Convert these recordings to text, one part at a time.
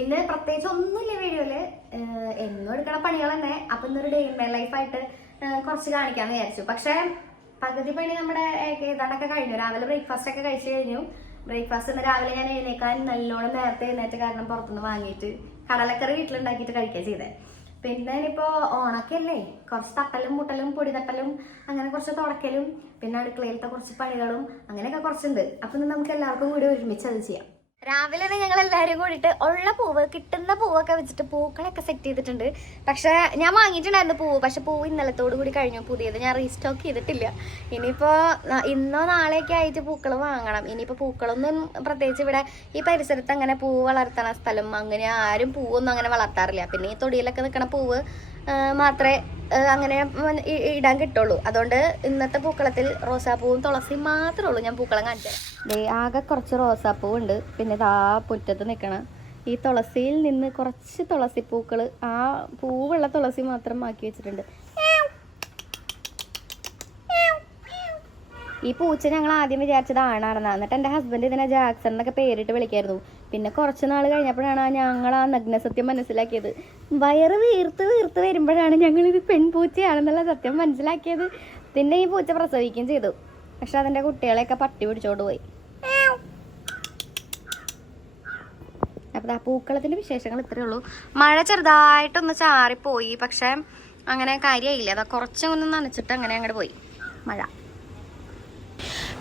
ഇന്ന് പ്രത്യേകിച്ച് ഒന്നുമില്ല വീഡിയോയില്, എന്നും എടുക്കണ പണികൾ തന്നെ. അപ്പൊ ഇന്നൊരു ഡേ ഇൻ മൈ ലൈഫായിട്ട് കുറച്ച് കാണിക്കാന്ന് വിചാരിച്ചു. പക്ഷെ പകുതി പണി നമ്മുടെ ഏതാണ്ടൊക്കെ കഴിഞ്ഞു. രാവിലെ ബ്രേക്ക്ഫാസ്റ്റ് ഒക്കെ കഴിച്ചു കഴിഞ്ഞു. ബ്രേക്ക്ഫാസ്റ്റ് ഇന്ന് രാവിലെ ഞാൻ എഴുന്നേക്കാൻ നല്ലോണം നേരത്തെ എഴുന്നേറ്റ കാരണം പുറത്തുനിന്ന് വാങ്ങിയിട്ട് കടലക്കറി വീട്ടിലുണ്ടാക്കിയിട്ട് കഴിക്കുക ചെയ്തേ. പിന്നെ ഇനിയിപ്പോ ഓണക്കല്ലേ, കുറച്ച് തട്ടലും മുട്ടലും പൊടി തട്ടലും അങ്ങനെ കുറച്ച് തുടക്കലും പിന്നെ അടുക്കളയിലത്തെ കുറച്ച് പണികളും അങ്ങനെയൊക്കെ കുറച്ചുണ്ട്. അപ്പൊ നമുക്ക് എല്ലാവർക്കും കൂടി ഒരുമിച്ച് അത് ചെയ്യാം. രാവിലെ ഞങ്ങൾ എല്ലാവരും കൂടിയിട്ട് ഉള്ള പൂവ്, കിട്ടുന്ന പൂവൊക്കെ വെച്ചിട്ട് പൂക്കളൊക്കെ സെറ്റ് ചെയ്തിട്ടുണ്ട്. പക്ഷെ ഞാൻ വാങ്ങിയിട്ടുണ്ടായിരുന്നു പൂവ്, പക്ഷെ പൂവ് ഇന്നലത്തോടു കൂടി കഴിഞ്ഞു. പുതിയത് ഞാൻ റീസ്റ്റോക്ക് ചെയ്തിട്ടില്ല. ഇനിയിപ്പോ ഇന്നോ നാളെയൊക്കെ ആയിട്ട് പൂക്കൾ വാങ്ങണം. ഇനിയിപ്പോ പൂക്കളൊന്നും പ്രത്യേകിച്ച് ഇവിടെ ഈ പരിസരത്ത് അങ്ങനെ പൂവ് വളർത്തണ സ്ഥലം അങ്ങനെ ആരും പൂവൊന്നും അങ്ങനെ വളർത്താറില്ല. പിന്നെ ഈ തൊടിയിലൊക്കെ നിൽക്കണ പൂവ് മാത്രമേ അങ്ങനെ ഇടാൻ കിട്ടുള്ളൂ. അതുകൊണ്ട് ഇന്നത്തെ പൂക്കളത്തിൽ റോസാപ്പൂവും തുളസിയും മാത്രമേ ഉള്ളൂ. ഞാൻ പൂക്കളം കാണിച്ചു തരാം. ആകെ കുറച്ച് റോസാപ്പൂ ഉണ്ട്. പിന്നെ ഇതാ മുറ്റത്ത് നിൽക്കണം ഈ തുളസിയിൽ നിന്ന് കുറച്ച് തുളസിപ്പൂക്കൾ, ആ പൂവുള്ള തുളസി മാത്രം ആക്കി വെച്ചിട്ടുണ്ട്. ഈ പൂച്ച ഞങ്ങൾ ആദ്യം വിചാരിച്ചത് ആണാണെന്നാ. എന്നിട്ട് എൻ്റെ ഹസ്ബൻഡ് ഇതിനെ ജാക്സൺ എന്നൊക്കെ പേരിട്ട് വിളിക്കായിരുന്നു. പിന്നെ കുറച്ച് നാൾ കഴിഞ്ഞപ്പോഴാണ് ഞങ്ങൾ ആ നഗ്നസത്യം മനസ്സിലാക്കിയത്. വയറ് വീർത്ത് വീർത്ത് വരുമ്പോഴാണ് ഞങ്ങളിത് പെൺപൂച്ചയാണെന്നുള്ള സത്യം മനസ്സിലാക്കിയത്. പിന്നെ ഈ പൂച്ച പ്രസവിക്കുകയും ചെയ്തു. പക്ഷെ അതിൻ്റെ കുട്ടികളെയൊക്കെ പട്ടി പിടിച്ചോണ്ട് പോയി. അപ്പോൾ ആ പൂക്കളത്തിൻ്റെ വിശേഷങ്ങൾ ഇത്രയേ ഉള്ളൂ. മഴ ചെറുതായിട്ടൊന്ന് ചാറിപ്പോയി, പക്ഷെ അങ്ങനെ കാര്യമായില്ല. അതാ കുറച്ചൊന്ന് നനച്ചിട്ട് അങ്ങനെ അങ്ങോട്ട് പോയി മഴ.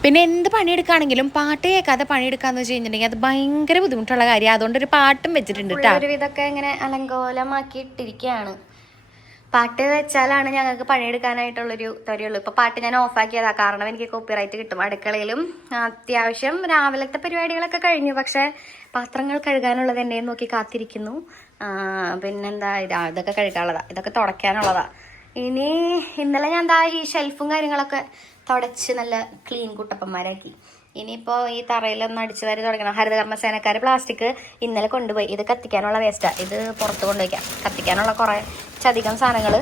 പിന്നെ എന്ത് പണിയെടുക്കുകയാണെങ്കിലും പാട്ട് കേൾക്കാതെ പണിയെടുക്കാന്ന് വെച്ച് കഴിഞ്ഞിട്ടുണ്ടെങ്കിൽ അത് ഭയങ്കര ബുദ്ധിമുട്ടുള്ള കാര്യം. അതുകൊണ്ട് ഒരു പാട്ടും വെച്ചിട്ടുണ്ട് കേട്ടോ. ഒരു ഇതൊക്കെ ഇങ്ങനെ അലങ്കോലമാക്കി ഇട്ടിരിക്കുകയാണ്. പാട്ട് വെച്ചാലാണ് ഞങ്ങൾക്ക് പണിയെടുക്കാനായിട്ടുള്ളൊരു തൊരയുള്ളൂ. ഇപ്പൊ പാട്ട് ഞാൻ ഓഫാക്കിയതാ, കാരണം എനിക്ക് കോപ്പിറൈറ്റ് കിട്ടും. അടുക്കളയിലും അത്യാവശ്യം രാവിലത്തെ പരിപാടികളൊക്കെ കഴിഞ്ഞു. പക്ഷെ പാത്രങ്ങൾ കഴുകാനുള്ളത് എന്നെ നോക്കി കാത്തിരിക്കുന്നു. പിന്നെന്താ, ഇതൊക്കെ കഴുകാനുള്ളതാ, ഇതൊക്കെ തുടയ്ക്കാനുള്ളതാ. ഇനി ഇന്നലെ ഞാൻ എന്താ ഈ ഷെൽഫും കാര്യങ്ങളൊക്കെ തുടച്ച് നല്ല ക്ലീൻ കുട്ടപ്പന്മാരാക്കി. ഇനിയിപ്പോൾ ഈ തറയിലൊന്ന് അടിച്ചു വാരി തുടങ്ങണം. ഹരിതകർമ്മസേനക്കാർ പ്ലാസ്റ്റിക് ഇന്നലെ കൊണ്ടുപോയി. ഇത് കത്തിക്കാനുള്ള വേസ്റ്റാണ്. ഇത് പുറത്ത് കൊണ്ടുപോയിക്കാം. കത്തിക്കാനുള്ള കുറച്ചധികം സാധനങ്ങൾ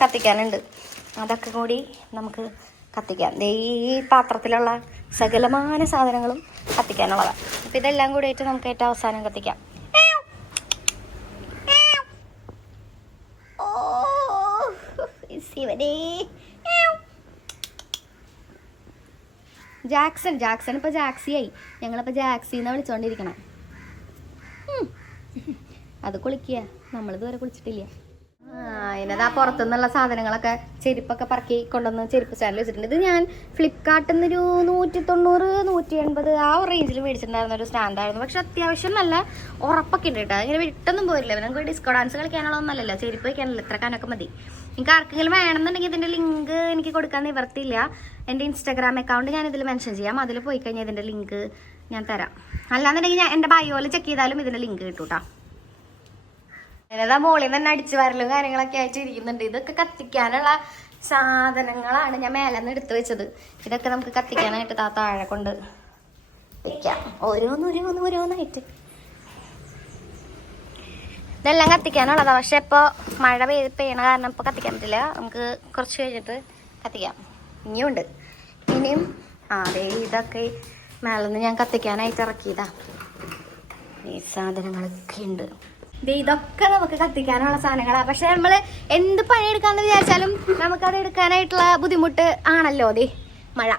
കത്തിക്കാനുണ്ട്. അതൊക്കെ കൂടി നമുക്ക് കത്തിക്കാം. ഈ പാത്രത്തിലുള്ള സകലമാന സാധനങ്ങളും കത്തിക്കാനുള്ളതാണ്. അപ്പം ഇതെല്ലാം കൂടിയിട്ട് നമുക്ക് ഏറ്റവും അവസാനം കത്തിക്കാം. ജാക്സൺ ഇപ്പൊ ജാക്സിയായി. ഞങ്ങളിപ്പോ ജാക്സിന്ന് വിളിച്ചോണ്ടിരിക്കണം. അത് കുളിക്കുക, നമ്മളിതുവരെ കുളിച്ചിട്ടില്ല. അതിനതാ പുറത്തുനിന്നുള്ള സാധനങ്ങളൊക്കെ ചെരുപ്പൊക്കെ പറക്കി കൊണ്ടുവന്ന് ചെരുപ്പ് സ്റ്റാൻഡിൽ വെച്ചിട്ടുണ്ട്. ഇത് ഞാൻ ഫ്ലിപ്കാർട്ടിൽ നിന്ന് ഒരു 190 180 ആ റേഞ്ചിൽ മേടിച്ചിട്ടുണ്ടായിരുന്ന ഒരു സ്റ്റാൻഡായിരുന്നു. പക്ഷെ അത്യാവശ്യം നല്ല ഉറപ്പൊക്കെ ഉണ്ട് കേട്ടോ. അങ്ങനെ വിട്ടൊന്നും പോരില്ല. നമുക്ക് ഡിസ്കോ ഡാൻസ് കളിക്കാനുള്ളതൊന്നല്ലല്ലോ, ചെരുപ്പ് വയ്ക്കാനല്ലോ, ഇത്ര കാനൊക്കെ മതി. നിങ്ങൾക്ക് ആർക്കെങ്കിലും വേണമെന്നുണ്ടെങ്കിൽ ഇതിൻ്റെ ലിങ്ക് എനിക്ക് കൊടുക്കാൻ നിവർത്തിയില്ല. എൻ്റെ ഇൻസ്റ്റാഗ്രാം അക്കൗണ്ട് ഞാൻ ഇതിൽ മെൻഷൻ ചെയ്യാം. അതിൽ പോയി കഴിഞ്ഞാൽ ഇതിൻ്റെ ലിങ്ക് ഞാൻ തരാം. അല്ലാന്നുണ്ടെങ്കിൽ ഞാൻ എൻ്റെ ബയോയിൽ ചെക്ക് ചെയ്താലും ഇതിൻ്റെ ലിങ്ക് കിട്ടും കേട്ടോ. അതിനതാ മോളിൽ തന്നെ അടിച്ചു വരലും കാര്യങ്ങളൊക്കെ ആയിട്ട് ഇരിക്കുന്നുണ്ട്. ഇതൊക്കെ കത്തിക്കാനുള്ള സാധനങ്ങളാണ് ഞാൻ മേലെ നിന്ന് എടുത്തു വെച്ചത്. ഇതൊക്കെ നമുക്ക് കത്തിക്കാനായിട്ട് താഴെ കൊണ്ട് വെക്കാം. ഓരോന്നായിട്ട് ഇതെല്ലാം കത്തിക്കാനുള്ളതാ. പക്ഷെ ഇപ്പോൾ മഴ പെയ്യണ കാരണം ഇപ്പോൾ കത്തിക്കാൻ പറ്റില്ല. നമുക്ക് കുറച്ച് കഴിഞ്ഞിട്ട് കത്തിക്കാം. ഇനിയുണ്ട്. ഇനിയും അതെ ഇതൊക്കെ മേലെ നിന്ന് ഞാൻ കത്തിക്കാനായിട്ട് ഇറക്കിയതാ. ഈ സാധനങ്ങളൊക്കെ ഉണ്ട്. ഇതൊക്കെ നമുക്ക് കത്തിക്കാനുള്ള സാധനങ്ങളാണ്. പക്ഷെ നമ്മൾ എന്ത് പണിയെടുക്കാന്ന് വിചാരിച്ചാലും നമുക്കത് എടുക്കാനായിട്ടുള്ള ബുദ്ധിമുട്ട് ആണല്ലോ. അതെ മഴ.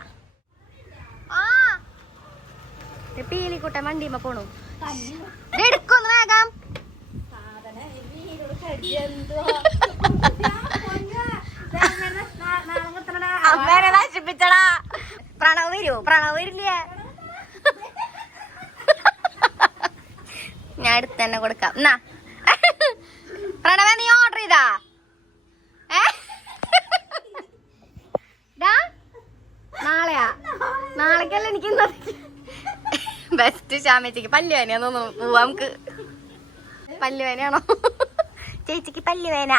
പീലിക്കുട്ടൻ വണ്ടിയുമ്പോ പോണു. എടുക്കൊന്ന് വേഗം. അമ്മേനെ നശിപ്പിച്ചടാ. പ്രണവ് വരുമോ? പ്രണവ് വരില്ലേ? ഞാൻ അടുത്ത് തന്നെ കൊടുക്കാം. എന്നാ പ്രണവ നീ ഓർഡർ ചെയ്താ? നാളെയാ? നാളേക്കല്ല എനിക്ക് ബെസ്റ്റ് ശാമേച്ചിക്ക് പല്ലുവേനയാന്ന് തോന്നുന്നു. പോവാ നമുക്ക്. പല്ലുവേനയാണോ ചേച്ചിക്ക്? പല്ലുവേന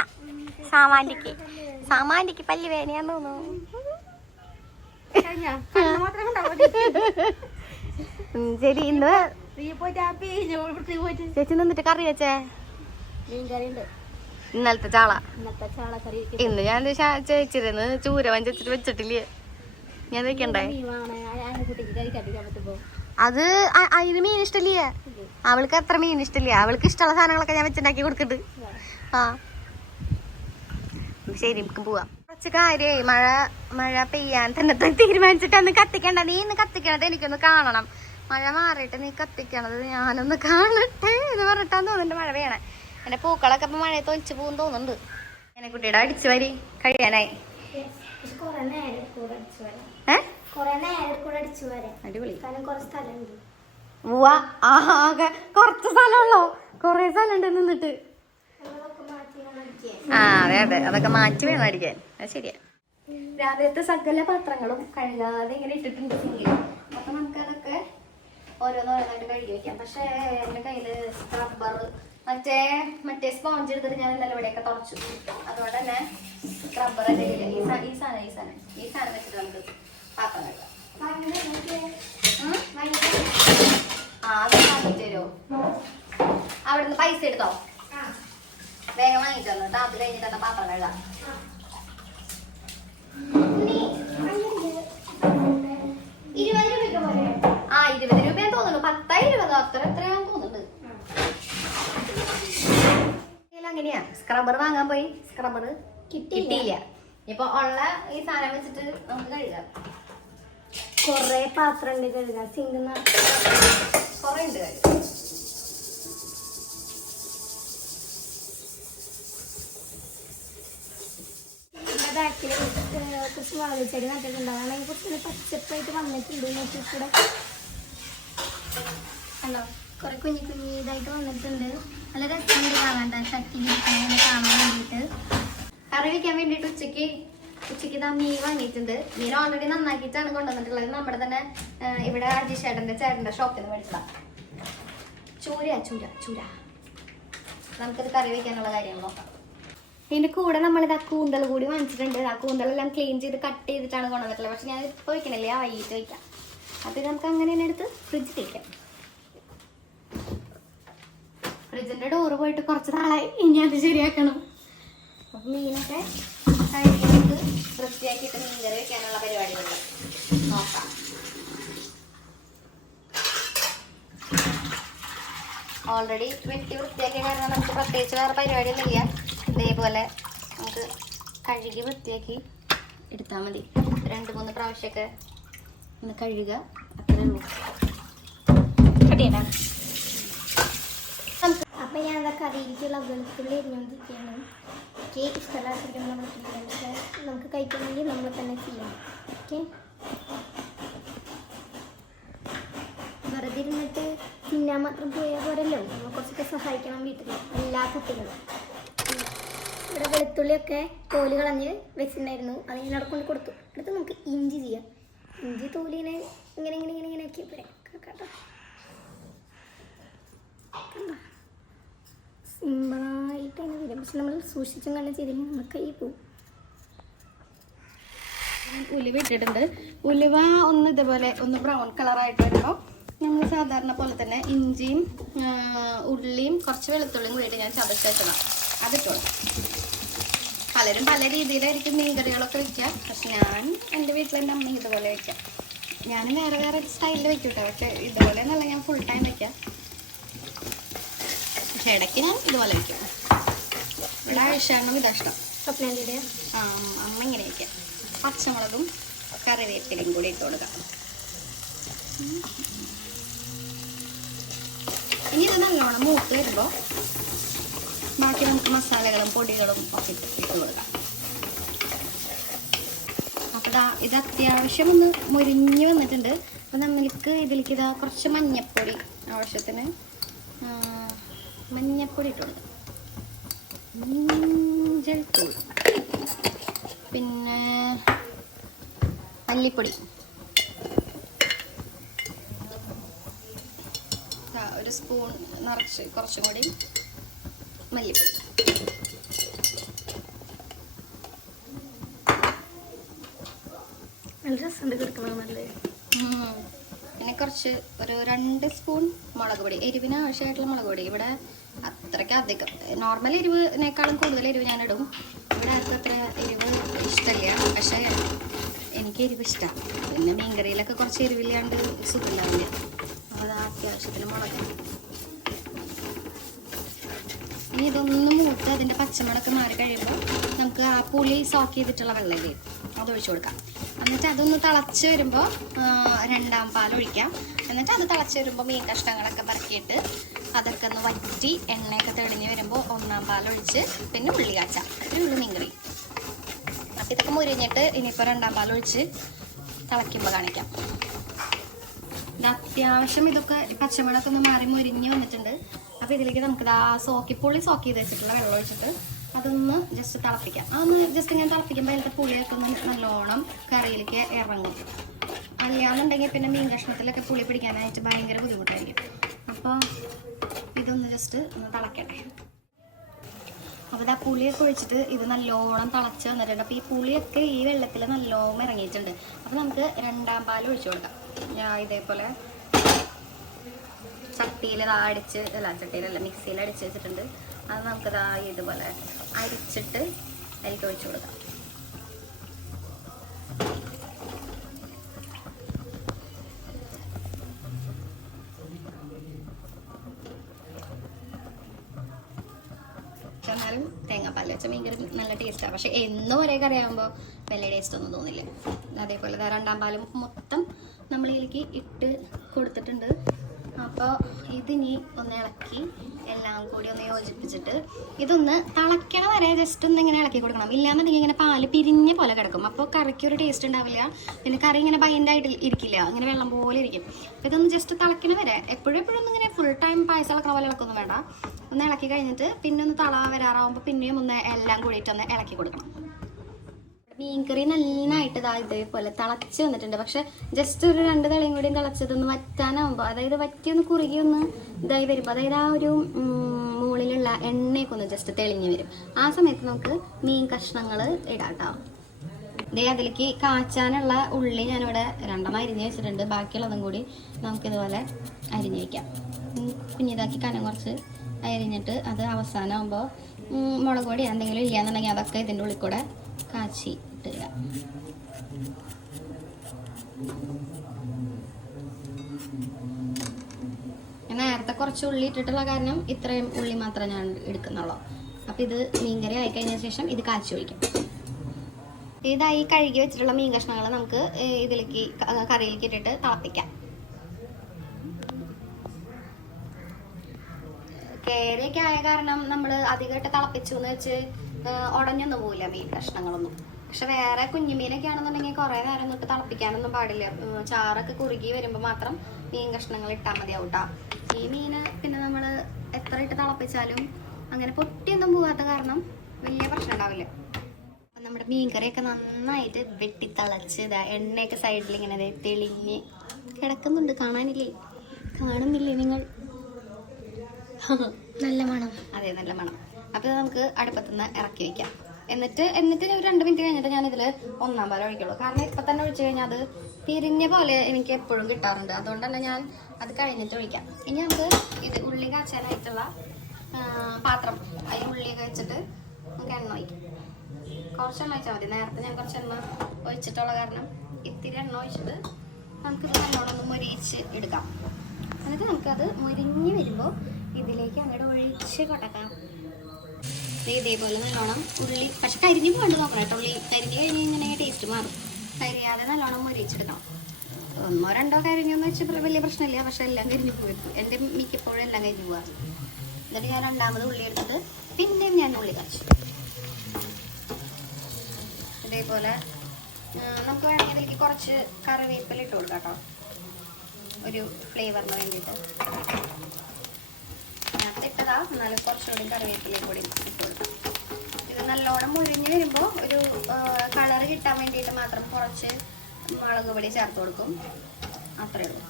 സാമാന്റിക്ക് പല്ലുവേനയാന്ന് തോന്നുന്നു. ശരി, ഇന്ന് ചേച്ചി നിന്നിട്ട് കറി വെച്ചേ? ഇന്നലത്തെ ചാള കറി. ഇന്ന് ഞാൻ ചേച്ചിരുന്ന് ചൂര വഞ്ചിട്ട് വെച്ചിട്ടില്ലേ? ഞാൻ വെക്കണ്ടേ? അത് അതിന് മീൻ ഇഷ്ടല്ലേ? അവൾക്ക് അത്ര മീൻ ഇഷ്ടല്ലേ? അവൾക്ക് ഇഷ്ടമുള്ള സാധനങ്ങളൊക്കെ ഞാൻ വെച്ചുണ്ടാക്കി കൊടുക്കുന്നുണ്ട്. ആ ശരി, നമുക്ക് പോവാം. കുറച്ച് കാര്യമായി മഴ പെയ്യാൻ തന്നെ തീരുമാനിച്ചിട്ട് അന്ന് കത്തിക്കണ്ട. നീ ഇന്ന് കത്തിക്കണത് എനിക്കൊന്ന് കാണണം. മഴ മാറിയിട്ട് നീ കത്തിക്കണത് ഞാനൊന്ന് കാണട്ടെ എന്ന് പറഞ്ഞിട്ടാന്ന് തോന്നുന്നുണ്ട് മഴ പെയ്യണേ. എന്റെ പൂക്കളൊക്കെ ഇപ്പൊ മഴയത്ത് ഒലിച്ചു പോകും തോന്നുന്നുണ്ട്. എന്നെ കുട്ടിയുടെ അടിച്ചു വരി കഴിയാനായി. അടിപൊളി. ആകെ കുറച്ച് സ്ഥലമുള്ളോ? കൊറേ സ്ഥലമുണ്ട് നിന്നിട്ട്. ആ അതെ അതെ, അതൊക്കെ മാറ്റി വേണം അടിക്കാൻ. അത് ശരിയാ. രാവിലത്തെ സകല പാത്രങ്ങളും കഴുകാതെ ഇങ്ങനെ ഇട്ടിട്ടുണ്ട് സിങ്കിൽ. അപ്പൊ നമുക്ക് അതൊക്കെ ഓരോന്നോരോന്നായിട്ട് കഴുകി വെക്കാം. പക്ഷെ എന്റെ കയ്യില് സ്ക്രബ്ബർ മറ്റേ സ്പോഞ്ച് എടുത്തിട്ട് ഞാൻ ഇന്നലെ ഇവിടെയൊക്കെ തുറച്ചു. അതുകൊണ്ട് തന്നെ സ്ക്രബ്ബർ എന്റെ കയ്യില് ഈ സാധനം വെച്ചിട്ട് നമുക്ക് പാത്രം കഴുകാം. അത് വാങ്ങിട്ട് തരുമോ? അവിടുന്ന് പൈസ എടുത്തോ? വേഗം വാങ്ങിട്ട് തന്നു. അത് കഴിഞ്ഞിട്ട് തന്നെ പാത്രം കഴുകാം. 20 രൂപയ്ക്ക് പോലെ. 20 രൂപയാന്ന് തോന്നുന്നു. 10 20 എത്രയാന്ന് തോന്നുന്നുണ്ട്. അങ്ങനെയാ. സ്ക്രബ്ബർ വാങ്ങാൻ പോയി, സ്ക്രബ്ബർ കിട്ടിയില്ല. ഇപ്പൊ ഉള്ള ഈ സാധനം വെച്ചിട്ട് നമുക്ക് കഴുകാം. കൊറേ പാത്രം ഉണ്ട് കഴുകാൻ. സിങ്ക് കൊറേ ഉണ്ട് കഴുകാൻ. ബാക്കില് കുറച്ച് വളർച്ചെടി നട്ടിട്ടുണ്ടാവും. കുറച്ച് പച്ചപ്പായിട്ട് വന്നിട്ടുണ്ട്. കൂടെ കണ്ടോ, കുറെ കുഞ്ഞി ഇതായിട്ട് വന്നിട്ടുണ്ട്. നല്ല രസമുണ്ട് കാണാൻ. ചട്ടി കാണാൻ വേണ്ടിയിട്ട്. കറി വയ്ക്കാൻ വേണ്ടിയിട്ട് ഉച്ചയ്ക്ക് മീൻ വാങ്ങിയിട്ടുണ്ട്. മീൻ ഓൾറെഡി നന്നാക്കിയിട്ടാണ് കൊണ്ടുവന്നിട്ടുള്ളത്. നമ്മുടെ തന്നെ ഇവിടെ ചേട്ടന്റെ ഷോപ്പിൽ നിന്ന് മേടിച്ചതാണ്. ചൂര. നമുക്കത് കറി വയ്ക്കാനുള്ള കാര്യങ്ങൾ നോക്കാം. ഇതിന്റെ കൂടെ നമ്മളിത് കൂന്തൽ കൂടി വാങ്ങിച്ചിട്ടുണ്ട്. ആ കൂന്തലെല്ലാം ക്ലീൻ ചെയ്ത് കട്ട് ചെയ്തിട്ടാണ് കൊണ്ടുവന്നിട്ടുള്ളത്. പക്ഷെ ഞാൻ ഇപ്പോൾ വയ്ക്കണില്ലേ, വൈകിട്ട് വയ്ക്കാം. അത് നമുക്ക് അങ്ങനെ തന്നെ എടുത്ത് ഫ്രിഡ്ജിൽ വയ്ക്കാം. ഫ്രിഡ്ജിന്റെ ഡോറ് പോയിട്ട് കുറച്ച് നാളായി. ഇനി അത് ശരിയാക്കണം. അപ്പം മീനൊക്കെ കഴുകി നമുക്ക് വൃത്തിയാക്കിയിട്ട് മീൻകറി വെക്കാനുള്ള പരിപാടികളുണ്ട്. നോക്കാം. ഓൾറെഡി വെട്ടി വൃത്തിയാക്കിയ കാരണം നമുക്ക് പ്രത്യേകിച്ച് വേറെ പരിപാടിയൊന്നുമില്ല. ഇതേപോലെ നമുക്ക് കഴുകി വൃത്തിയാക്കി എടുത്താൽ മതി. 2-3 പ്രാവശ്യമൊക്കെ ഒന്ന് കഴുകുക, അത്രേ ഉള്ളൂ. കട്ടിയാണ്. അപ്പം ഞാൻ അതൊക്കെ അറിയിക്കുള്ള വെളുത്തുള്ളി എരിഞ്ഞുകൊണ്ടിരിക്കുകയാണ്. കേക്ക് ഇഷ്ടമല്ലാത്തിരിക്കുന്ന വെളുത്തുള്ളി. പക്ഷേ നമുക്ക് കഴിക്കണമെങ്കിൽ നമ്മൾ തന്നെ ചെയ്യാം. ഓക്കെ, വെറുതെ ഇരുന്നിട്ട് തിന്നാൻ മാത്രം പോയാൽ പോരല്ലോ. നമ്മൾ കുറച്ചൊക്കെ സഹായിക്കണം വീട്ടിൽ എല്ലാ കുട്ടികളും. ഇവിടെ വെളുത്തുള്ളിയൊക്കെ തോല് കളഞ്ഞ് വെച്ചിട്ടുണ്ടായിരുന്നു. അത് ഞാൻ അവിടെ കൊണ്ട് കൊടുത്തു. അടുത്ത് നമുക്ക് ഇഞ്ചി ചെയ്യാം. ഇഞ്ചി തോലിനെ ഇങ്ങനെ ആക്കി കേട്ടോ. സിമ്പിളായിട്ട് തന്നെ വരും. പക്ഷെ നമ്മൾ സൂക്ഷിച്ചും കണ്ട് ചെയ്തില്ലെങ്കിൽ നമുക്ക് കൈ പോവും. ഉലുവ ഇട്ടിട്ടുണ്ട്. ഉലുവ ഒന്ന് ഇതുപോലെ ഒന്ന് ബ്രൗൺ കളറായിട്ട് വരുമ്പോൾ നമ്മൾ സാധാരണ പോലെ തന്നെ ഇഞ്ചിയും ഉള്ളിയും കുറച്ച് വെളുത്തുള്ളിയും കൂടിയിട്ട് ഞാൻ ചതച്ച് വെച്ചതാണ്. അതിട്ടോളാം. പലരും പല രീതിയിലായിരിക്കും മീൻകറികളൊക്കെ വയ്ക്കുക. പക്ഷെ ഞാൻ എൻ്റെ വീട്ടിൽ എൻ്റെ അമ്മ ഇതുപോലെ വയ്ക്കാം. ഞാൻ വേറെ സ്റ്റൈലിൽ വയ്ക്കും കേട്ടോ. പക്ഷെ ഇതുപോലെ എന്നല്ല ഞാൻ ഫുൾ ടൈം വയ്ക്കാം. പക്ഷെ ഇടയ്ക്ക് ഞാൻ ഇതുപോലെ വയ്ക്കും. ഇവിടെ ആവശ്യമാണ് ഇതഷ്ടം. സ്വപ്നേൻ്റെ അമ്മ ഇങ്ങനെ വയ്ക്കാം. പച്ചമുളകും കറിവേപ്പിലയും കൂടി ഇട്ട് കൊടുക്കാം. ഇനി ഇത് നല്ലോണം മൂത്ത് വരുമ്പോൾ ബാക്കി നമുക്ക് മസാലകളും പൊടികളും ഒക്കെ ഇട്ട് കൊടുക്കാം. അപ്പോൾ ഇത് അത്യാവശ്യം ഒന്ന് മുരിഞ്ഞ് വന്നിട്ടുണ്ട്. അപ്പോൾ നമ്മൾക്ക് ഇതിലേക്ക് കുറച്ച് മഞ്ഞപ്പൊടി, ആവശ്യത്തിന് മഞ്ഞപ്പൊടി ഇട്ട് കൊടുക്കാം. മഞ്ഞൾപ്പൊടി, പിന്നെ മല്ലിപ്പൊടി, ഒരു സ്പൂൺ നിറച്ച് കുറച്ചും കൂടി മല്ലിപ്പൊടി. നല്ല രസമുണ്ട് കിടക്കണം. നല്ലത്. പിന്നെ കുറച്ച് ഒരു 2 സ്പൂൺ മുളക് പൊടി. എരിവിന് ആവശ്യമായിട്ടുള്ള മുളക് പൊടി. ഇവിടെ അത്രയ്ക്ക് അധികം നോർമൽ എരിവിനേക്കാളും കൂടുതൽ എരിവ് ഞാനിടും. ഇവിടെ ആർക്കും അത്ര എരിവ് ഇഷ്ടമില്ല. പക്ഷേ എനിക്ക് എരിവ് ഇഷ്ടമാണ്. പിന്നെ മീൻകറിയിലൊക്കെ കുറച്ച് എരിവില്ലാണ്ട് സുഖമില്ലാവില്ല. അപ്പോൾ അത് അത്യാവശ്യത്തിന് മുളക്. ഇനി ഇതൊന്ന് മൂത്ത് അതിൻ്റെ പച്ചമുളക് മാറി കഴിയുമ്പോൾ നമുക്ക് ആ പുളി സോക്ക് ചെയ്തിട്ടുള്ള വെള്ളമില്ലേ അത് ഒഴിച്ചു കൊടുക്കാം. എന്നിട്ട് അതൊന്ന് തിളച്ച് വരുമ്പോൾ 2ാം പാൽ ഒഴിക്കാം. എന്നിട്ട് അത് തിളച്ച് വരുമ്പോൾ മീൻ കഷ്ണങ്ങളൊക്കെ പറക്കിയിട്ട് അതൊക്കെ ഒന്ന് വറ്റി എണ്ണയൊക്കെ തെളിഞ്ഞ് വരുമ്പോൾ 1ാം പാൽ ഒഴിച്ച് പിന്നെ ഉള്ളി കാച്ചാം. ഒരു ഉള്ളി മീൻകറി. അപ്പം ഇതൊക്കെ മുരിഞ്ഞിട്ട് ഇനിയിപ്പോൾ 2ാം പാൽ ഒഴിച്ച് തിളയ്ക്കുമ്പോൾ കാണിക്കാം. ഇത് അത്യാവശ്യം ഇതൊക്കെ പച്ചമുളകൊക്കെ ഒന്ന് മാറി മുരിഞ്ഞ് വന്നിട്ടുണ്ട്. അപ്പോൾ ഇതിലേക്ക് നമുക്ക് പുളി സോക്ക് ചെയ്ത് വെച്ചിട്ടുള്ള വെള്ളം ഒഴിച്ചിട്ട് അതൊന്ന് ജസ്റ്റ് തിളപ്പിക്കാം. അതൊന്ന് ജസ്റ്റ് ഇങ്ങനെ തിളപ്പിക്കുമ്പോൾ അതിലത്തെ പുളിയൊക്കെ ഒന്ന് നല്ലോണം കറിയിലേക്ക് ഇറങ്ങും. അല്ലാന്നുണ്ടെങ്കിൽ പിന്നെ മീൻ കഷ്ണത്തിലൊക്കെ പുളി പിടിക്കാനായിട്ട് ഭയങ്കര ബുദ്ധിമുട്ടായിരിക്കും. അപ്പോൾ ഇതൊന്ന് ജസ്റ്റ് ഒന്ന് തിളക്കട്ടെ. അപ്പോൾ ആ പുളിയൊക്കെ ഒഴിച്ചിട്ട് ഇത് നല്ലോണം തിളച്ച് വന്നിട്ടുണ്ട്. അപ്പോൾ ഈ പുളിയൊക്കെ ഈ വെള്ളത്തിൽ നല്ലോണം ഇറങ്ങിയിട്ടുണ്ട്. അപ്പോൾ നമുക്ക് 2ാം പാൽ ഒഴിച്ചു കൊടുക്കാം. ഇതേപോലെ ചട്ടിയിലല്ല മിക്സിയിൽ അടിച്ച് വെച്ചിട്ടുണ്ട്. അത് നമുക്കത് ഇതുപോലെ അരിച്ചിട്ട് അതിലേക്ക് ഒഴിച്ചു കൊടുക്കാം. എന്നാലും തേങ്ങാപ്പാൽ വെച്ച മീൻകറി നല്ല ടേസ്റ്റാണ്. പക്ഷെ എന്നും ഒരേ കറിയാകുമ്പോൾ വലിയ ടേസ്റ്റ് ഒന്നും തോന്നില്ല. അതേപോലെ 2ാം പാലും മൊത്തം നമ്മളിതിലേക്ക് ഇട്ട് കൊടുത്തിട്ടുണ്ട്. അപ്പോൾ ഇതിനി ഒന്ന് ഇളക്കി എല്ലാം കൂടി ഒന്ന് യോജിപ്പിച്ചിട്ട് ഇതൊന്ന് തിളയ്ക്കണ വരെ ജസ്റ്റ് ഒന്ന് ഇങ്ങനെ ഇളക്കി കൊടുക്കണം. ഇല്ലാന്നുണ്ടെങ്കിൽ ഇങ്ങനെ പാല് പിരിഞ്ഞ പോലെ കിടക്കും. അപ്പോൾ കറിക്ക് ഒരു ടേസ്റ്റ് ഉണ്ടാവില്ല. പിന്നെ കറി ഇങ്ങനെ ബൈൻഡായിട്ട് ഇരിക്കില്ല, ഇങ്ങനെ വെള്ളം പോലെ ഇരിക്കും. അപ്പോൾ ഇതൊന്ന് ജസ്റ്റ് തിളയ്ക്കണ വരെ എപ്പോഴും ഒന്നും ഇങ്ങനെ ഫുൾ ടൈം പായസം ഇളക്കണ പോലെ ഇളക്കൊന്നും വേണ്ട. ഒന്ന് ഇളക്കി കഴിഞ്ഞിട്ട് പിന്നെ ഒന്ന് തള വരാറാവുമ്പോൾ പിന്നെയും ഒന്ന് എല്ലാം കൂടിയിട്ട് ഒന്ന് ഇളക്കി കൊടുക്കണം. മീൻകറി നന്നായിട്ട് ഇതേപോലെ തിളച്ച് വന്നിട്ടുണ്ട്. പക്ഷെ ജസ്റ്റ് ഒരു 2 തിളയും കൂടി തിളച്ചതൊന്ന് വറ്റാനാവുമ്പോൾ, അതായത് വറ്റിയൊന്ന് കുറുകി ഒന്ന് ഇതായി വരുമ്പോൾ, അതായത് ആ ഒരു മുകളിലുള്ള എണ്ണയൊക്കെ ഒന്ന് ജസ്റ്റ് തെളിഞ്ഞ് വരും. ആ സമയത്ത് നമുക്ക് മീൻ കഷ്ണങ്ങൾ ഇടാം കേട്ടോ. അതിലേക്ക് കാച്ചാനുള്ള ഉള്ളി ഞാനിവിടെ 2 അരിഞ്ഞ് വെച്ചിട്ടുണ്ട്. ബാക്കിയുള്ളതും കൂടി നമുക്കിതുപോലെ അരിഞ്ഞ് വയ്ക്കാം. കുഞ്ഞിതാക്കി കനം കുറച്ച് അരിഞ്ഞിട്ട് അത് അവസാനമാകുമ്പോൾ മുളക് പൊടി എന്തെങ്കിലും ഇല്ലാന്നുണ്ടെങ്കിൽ അതൊക്കെ ഇതിൻ്റെ ഉള്ളിൽ കൂടെ കാച്ചി ഇട്ടുക. നേരത്തെ കുറച്ച് ഉള്ളി ഇട്ടിട്ടുള്ള കാരണം ഇത്രയും ഉള്ളി മാത്രമേ ഞാൻ എടുക്കുന്നുള്ളൂ. അപ്പം ഇത് മീൻകറി ആയിക്കഴിഞ്ഞ ശേഷം ഇത് കാച്ചി ഒഴിക്കും. ഇതായി കഴുകി വെച്ചിട്ടുള്ള മീൻ കഷ്ണങ്ങൾ നമുക്ക് ഇതിലേക്ക് കറിയിലേക്ക് ഇട്ടിട്ട് തിളപ്പിക്കാം. കേരയൊക്കെ ആയ കാരണം നമ്മൾ അധികമായിട്ട് തിളപ്പിച്ചു എന്ന് വെച്ച് ഉടഞ്ഞൊന്നും പോവില്ല മീൻ കഷ്ണങ്ങളൊന്നും. പക്ഷെ വേറെ കുഞ്ഞുമീനൊക്കെ ആണെന്നുണ്ടെങ്കിൽ കുറേ നേരം തൊട്ട് തിളപ്പിക്കാനൊന്നും പാടില്ല. ചാറൊക്കെ കുറുകി വരുമ്പോൾ മാത്രം മീൻ കഷ്ണങ്ങൾ ഇട്ടാൽ മതിയാവും കേട്ടോ. ഈ മീന് പിന്നെ നമ്മൾ എത്ര ഇട്ട് തിളപ്പിച്ചാലും അങ്ങനെ പൊട്ടിയൊന്നും പോകാത്ത കാരണം വലിയ പ്രശ്നം ഉണ്ടാവില്ല. നമ്മുടെ മീൻ കറിയൊക്കെ നന്നായിട്ട് വെട്ടി തിളച്ച് എണ്ണയൊക്കെ സൈഡിൽ ഇങ്ങനെ തെളിഞ്ഞ് കിടക്കുന്നുണ്ട്. കാണുന്നില്ലേ നിങ്ങൾ? നല്ല മണം. അതെ, നല്ല മണം. അപ്പോൾ നമുക്ക് അടുപ്പത്തുനിന്ന് ഇറക്കി വയ്ക്കാം. എന്നിട്ട് ഒരു 2 മിനിറ്റ് കഴിഞ്ഞിട്ട് ഞാനിതിൽ 1ാം പാൽ ഒഴിക്കുള്ളൂ. കാരണം ഇപ്പം തന്നെ ഒഴിച്ചു കഴിഞ്ഞാൽ അത് പിരിഞ്ഞ പോലെ എനിക്ക് എപ്പോഴും കിട്ടാറുണ്ട്. അതുകൊണ്ട് തന്നെ ഞാൻ അത് കഴിഞ്ഞിട്ട് ഒഴിക്കാം. ഇനി നമുക്ക് ഇത് ഉള്ളി കാച്ചാനായിട്ടുള്ള പാത്രം, അതിൽ ഉള്ളിയൊക്കെ വെച്ചിട്ട് നമുക്ക് എണ്ണ ഒഴിക്കാം. കുറച്ച് എണ്ണ ഒഴിച്ചാൽ മതി. നേരത്തെ ഞാൻ കുറച്ച് എണ്ണ ഒഴിച്ചിട്ടുള്ള കാരണം ഇത്തിരി എണ്ണ ഒഴിച്ചിട്ട് നമുക്കിത് നല്ലോണം ഒന്ന് മൊരിയിച്ച് എടുക്കാം. എന്നിട്ട് നമുക്കത് മൊരിഞ്ഞ് വരുമ്പോൾ ഇതിലേക്ക് അങ്ങോട്ട് ഒഴിച്ച് കൊട്ടക്കാം. ഇതേപോലെ നല്ലോണം ഉള്ളി, പക്ഷെ കരിഞ്ഞ് പോകണ്ട് നോക്കണം കേട്ടോ. ഉള്ളി കരിഞ്ഞ് കഴിഞ്ഞ് ഇങ്ങനെ ടേസ്റ്റ് മാറും. കരിയാതെ നല്ലോണം മൊരിയിച്ചെടുക്കണം. 1 or 2 കരിഞ്ഞെന്ന് വെച്ചാൽ വലിയ പ്രശ്നമില്ല. പക്ഷെ എല്ലാം കരിഞ്ഞ് പോകും. എൻ്റെ മിക്കപ്പോഴും എല്ലാം കരിഞ്ഞ് പോകാറ്. എന്നിട്ട് ഞാൻ 2ാമത് ഉള്ളി എടുത്തിട്ട് പിന്നെയും ഞാൻ ഉള്ളി കാച്ചു. ഇതേപോലെ നമുക്ക് വേണമെങ്കിൽ ഇതിലേക്ക് കുറച്ച് കറിവേപ്പില ഇട്ട് കൊടുക്കാം കേട്ടോ, ഒരു ഫ്ലേവറിന് വേണ്ടിയിട്ട്. ഇട്ടതാ, എന്നാലും കുറച്ചുകൂടി കറിവേപ്പിലയും കൂടി ഇട്ട് കൊടുക്കാം. ഇത് നല്ലോണം മുഴിഞ്ഞ് വരുമ്പോൾ ഒരു കളർ കിട്ടാൻ വേണ്ടിയിട്ട് മാത്രം കുറച്ച് മുളക് പൊടി ചേർത്ത് കൊടുക്കും. അത്രയേ ഉള്ളൂ.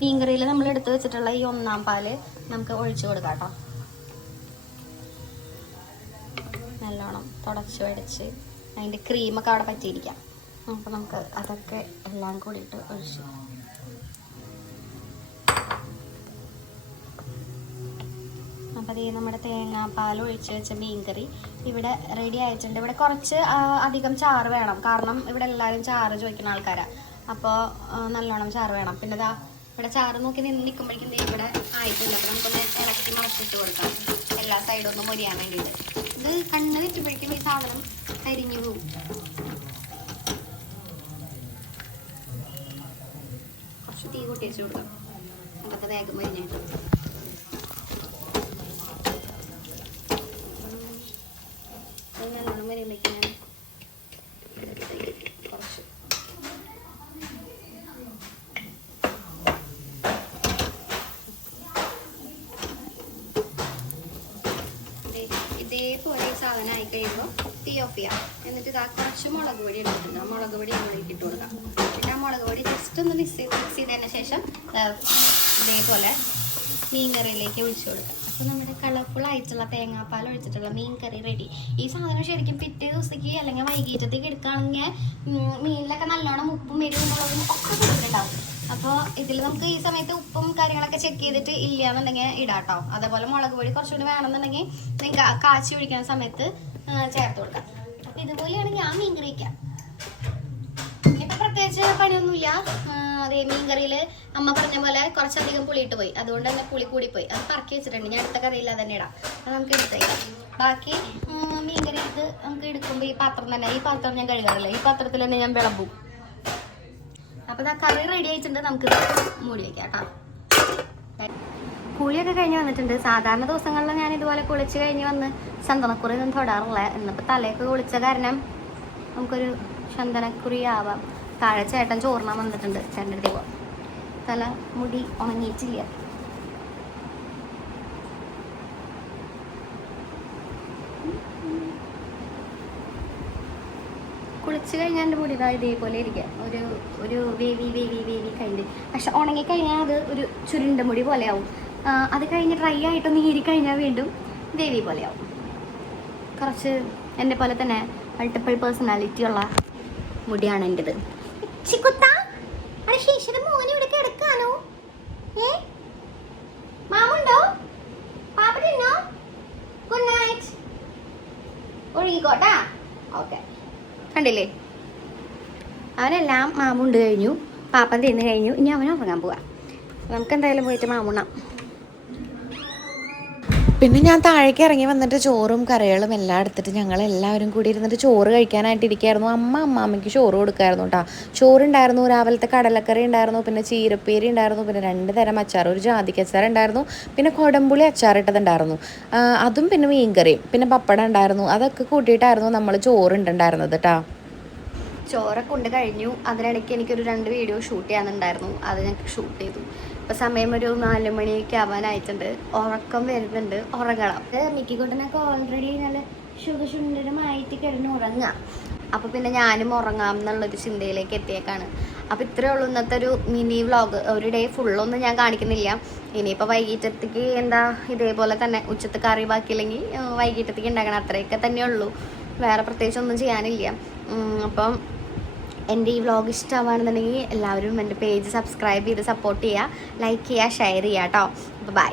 മീൻകറിയിൽ നമ്മൾ എടുത്ത് വെച്ചിട്ടുള്ള ഈ 1ാം പാല് നമുക്ക് ഒഴിച്ചു കൊടുക്കാം കേട്ടോ. നല്ലോണം തുടച്ച് വടിച്ച് അതിൻ്റെ ക്രീമൊക്കെ അവിടെ പറ്റിയിരിക്കാം. അപ്പോൾ നമുക്ക് അതൊക്കെ എല്ലാം കൂടിയിട്ട് ഒഴിച്ച് അപ്പോൾ അതേ നമ്മുടെ തേങ്ങാപ്പാൽ ഒഴിച്ച് വെച്ച മീൻകറി ഇവിടെ റെഡി ആയിട്ടുണ്ട്. ഇവിടെ കുറച്ച് അധികം ചാറ് വേണം, കാരണം ഇവിടെ എല്ലാവരും ചാറ് ചോദിക്കുന്ന ആൾക്കാരാണ്. അപ്പോൾ നല്ലോണം ചാറ് വേണം. പിന്നെ ഇതാ ഇവിടെ ചാറ് നോക്കി നിൽക്കുമ്പോഴേക്കും ഇവിടെ ആയിട്ടില്ല. അപ്പോൾ നമുക്കൊന്ന് ഇളക്കി മറച്ചിട്ട് കൊടുക്കാം, എല്ലാ സൈഡും ഒന്ന് മൊരിയാൻ വേണ്ടിയിട്ട്. ഇത് കണ്ണ് തെറ്റുമ്പോഴേക്കും ഈ സാധനം കരിഞ്ഞു പോകും. കുറച്ച് തീ കൂട്ടി വെച്ച് കൊടുക്കാം, അതൊക്കെ വേഗം മരിഞ്ഞിട്ട്. നല്ലോണം മരിയുമ്പോഴേക്കും കുറച്ച് ഇതേപോലെ ഈ സാധനം ആയി കഴിയുമ്പോൾ തീ ഓഫ് ചെയ്യാം. എന്നിട്ട് ഇതാ കുറച്ച് മുളക് പൊടി എടുത്തിട്ടുണ്ട്, മുളക് പൊടി നമ്മളിലേക്ക് ഇട്ട് കൊടുക്കാം. എന്നിട്ട് ആ മുളക് പൊടി ജസ്റ്റ് ഒന്ന് മിക്സ് ചെയ്തതിന് ശേഷം ഇതേപോലെ മീൻ കറിയിലേക്ക് ഒഴിച്ചു കൊടുക്കാം. അപ്പോൾ നമ്മുടെ കളർഫുൾ ആയിട്ടുള്ള തേങ്ങാപ്പാൽ ഒഴിച്ചിട്ടുള്ള മീൻ കറി റെഡി. ഈ സാധനം ശരിക്കും പിറ്റേ ദിവസത്തേക്ക് അല്ലെങ്കിൽ വൈകിട്ടത്തേക്ക് എടുക്കുകയാണെങ്കിൽ മീനിലൊക്കെ നല്ലോണം ഉപ്പും എരിവും മുളകും ഒക്കെ കൊടുത്തിട്ടുണ്ടാവും. അപ്പോൾ ഇതിൽ നമുക്ക് ഈ സമയത്ത് ഉപ്പും കാര്യങ്ങളൊക്കെ ചെക്ക് ചെയ്തിട്ട് ഇല്ല എന്നുണ്ടെങ്കിൽ ഇടാട്ടോ. അതേപോലെ മുളക് പൊടി കുറച്ചുകൂടി വേണമെന്നുണ്ടെങ്കിൽ നിങ്ങൾക്ക് കാച്ചി ഒഴിക്കുന്ന സമയത്ത് ചേർത്ത് കൊടുക്കാം. അപ്പോൾ ഇതുപോലെയാണ് ഞാൻ മീൻ കറി വയ്ക്കാം. ഇപ്പം പ്രത്യേകിച്ച് പണിയൊന്നുമില്ല. അതേ മീൻകറിയിൽ അമ്മ പറഞ്ഞ പോലെ കുറച്ചധികം പുളിയിട്ട് പോയി, അതുകൊണ്ട് തന്നെ പുളി കൂടിപ്പോയി. അത് പറക്കി വെച്ചിട്ടുണ്ട്, ഞാൻ അടുത്ത കറിയില്ല തന്നെ ഇടാം. അത് നമുക്ക് എടുത്തേക്കാം. ബാക്കി മീൻകറി ഇത് നമുക്ക് എടുക്കുമ്പോൾ ഈ പാത്രം തന്നെ, ഈ പാത്രം ഞാൻ കഴുകാറില്ല, ഈ പാത്രത്തിൽ തന്നെ ഞാൻ വിളമ്പും. അപ്പോൾ ആ കറി റെഡി ആയിട്ടുണ്ട്, നമുക്ക് മൂടി വയ്ക്കാം കേട്ടോ. കുളിയൊക്കെ കഴിഞ്ഞ് വന്നിട്ടുണ്ട്. സാധാരണ ദിവസങ്ങളിൽ ഞാൻ ഇതുപോലെ കുളിച്ച് കഴിഞ്ഞ് വന്ന് ചന്ദനക്കുറി ഒന്നും തൊടാറില്ല. ഇന്നിപ്പോൾ തലയൊക്കെ കുളിച്ച കാരണം നമുക്കൊരു ചന്ദനക്കുറി ആവാം. താഴെ ചേട്ടൻ ചോറിനാൻ വന്നിട്ടുണ്ട്, ചേട്ടൻ്റെ അടുത്ത് പോവാം. തല മുടി ഉണങ്ങിയിട്ടില്ല. കുളിച്ച് കഴിഞ്ഞാൽ എൻ്റെ മുടി ഇതേപോലെ ഇരിക്കുക, ഒരു വേവി കഴിഞ്ഞ്. പക്ഷെ ഉണങ്ങിക്കഴിഞ്ഞാൽ അത് ഒരു ചുരുണ്ട മുടി പോലെ ആവും. അത് കഴിഞ്ഞ് ഡ്രൈ ആയിട്ടൊന്ന് ഈരിക്കഴിഞ്ഞാൽ വീണ്ടും വേവി പോലെ ആവും. കുറച്ച് എൻ്റെ പോലെ തന്നെ മൾട്ടിപ്പിൾ പേഴ്സണാലിറ്റി ഉള്ള മുടിയാണ് എൻ്റെത്. മോനെ ഇവിടെ കിടക്കാനോ? മാമുണ്ടോ? പാപ്പോ? Good night. ഒഴുകിക്കോട്ടാ. ഓക്കെ, കണ്ടില്ലേ, അവനെല്ലാം മാമുണ്ട് കഴിഞ്ഞു, പാപ്പൻ തിന്നു കഴിഞ്ഞു. ഇനി അവൻ ഉറങ്ങാൻ പോവാ. നമുക്ക് എന്തായാലും പോയിട്ട് മാമുണ്ണാം. പിന്നെ ഞാൻ താഴേക്ക് ഇറങ്ങി വന്നിട്ട് ചോറും കറികളും എല്ലാം എടുത്തിട്ട് ഞങ്ങൾ എല്ലാവരും കൂടി ഇരുന്നിട്ട് ചോറ് കഴിക്കാനായിട്ട് ഇരിക്കുകയായിരുന്നു. അമ്മമ്മയ്ക്ക് ചോറ് കൊടുക്കായിരുന്നു കേട്ടോ. ചോറുണ്ടായിരുന്നു, രാവിലത്തെ കടലക്കറി ഉണ്ടായിരുന്നു, പിന്നെ ചീരപ്പേരി ഉണ്ടായിരുന്നു, പിന്നെ 2 തരം അച്ചാർ, ഒരു ജാതിക്ക അച്ചാർ ഉണ്ടായിരുന്നു, പിന്നെ കൊടംപുളി അച്ചാറിട്ടതുണ്ടായിരുന്നു, അതും പിന്നെ മീൻകറിയും, പിന്നെ പപ്പടം ഉണ്ടായിരുന്നു. അതൊക്കെ കൂട്ടിയിട്ടായിരുന്നു നമ്മൾ ചോറുണ്ടായിരുന്നത് കേട്ടോ. ചോറൊക്കെ കൊണ്ട് കഴിഞ്ഞു. അതിനിടയ്ക്ക് എനിക്കൊരു 2 വീഡിയോ ഷൂട്ട് ചെയ്യാനുണ്ടായിരുന്നു, അത് ഞങ്ങൾക്ക് ഷൂട്ട് ചെയ്തു. ഇപ്പോൾ സമയം ഒരു 4 മണിയൊക്കെ ആവാനായിട്ടുണ്ട്. ഉറക്കം വരുന്നുണ്ട്, ഉറങ്ങണം. മിക്കിക്കൊണ്ടനൊക്കെ ഓൾറെഡി നല്ല സുഖസുന്ദരമായിട്ട് കിടന്ന് ഉറങ്ങാം. അപ്പോൾ പിന്നെ ഞാനും ഉറങ്ങാം എന്നുള്ളൊരു ചിന്തയിലേക്ക് എത്തിയേക്കാണ്. അപ്പോൾ ഇത്രയേ ഉള്ളൂ ഇന്നത്തെ ഒരു മിനി വ്ളോഗ്. ഒരു ഡേ ഫുള്ളൊന്നും ഞാൻ കാണിക്കുന്നില്ല. ഇനിയിപ്പോൾ വൈകിട്ടത്തേക്ക് എന്താ ഇതേപോലെ തന്നെ ഉച്ചത്തെ കറി ബാക്കിയില്ലെങ്കിൽ വൈകിട്ടത്തേക്ക് ഉണ്ടാക്കണം, അത്രയൊക്കെ തന്നെയുള്ളൂ. വേറെ പ്രത്യേകിച്ചൊന്നും ചെയ്യാനില്ല. അപ്പം എൻ്റെ ഈ വ്ളോഗ് ഇഷ്ടമാണെന്നുണ്ടെങ്കിൽ എല്ലാവരും എൻ്റെ പേജ് സബ്സ്ക്രൈബ് ചെയ്ത് സപ്പോർട്ട് ചെയ്യുക, ലൈക്ക് ചെയ്യുക, ഷെയർ ചെയ്യുക കേട്ടോ. അപ്പോൾ ബൈ.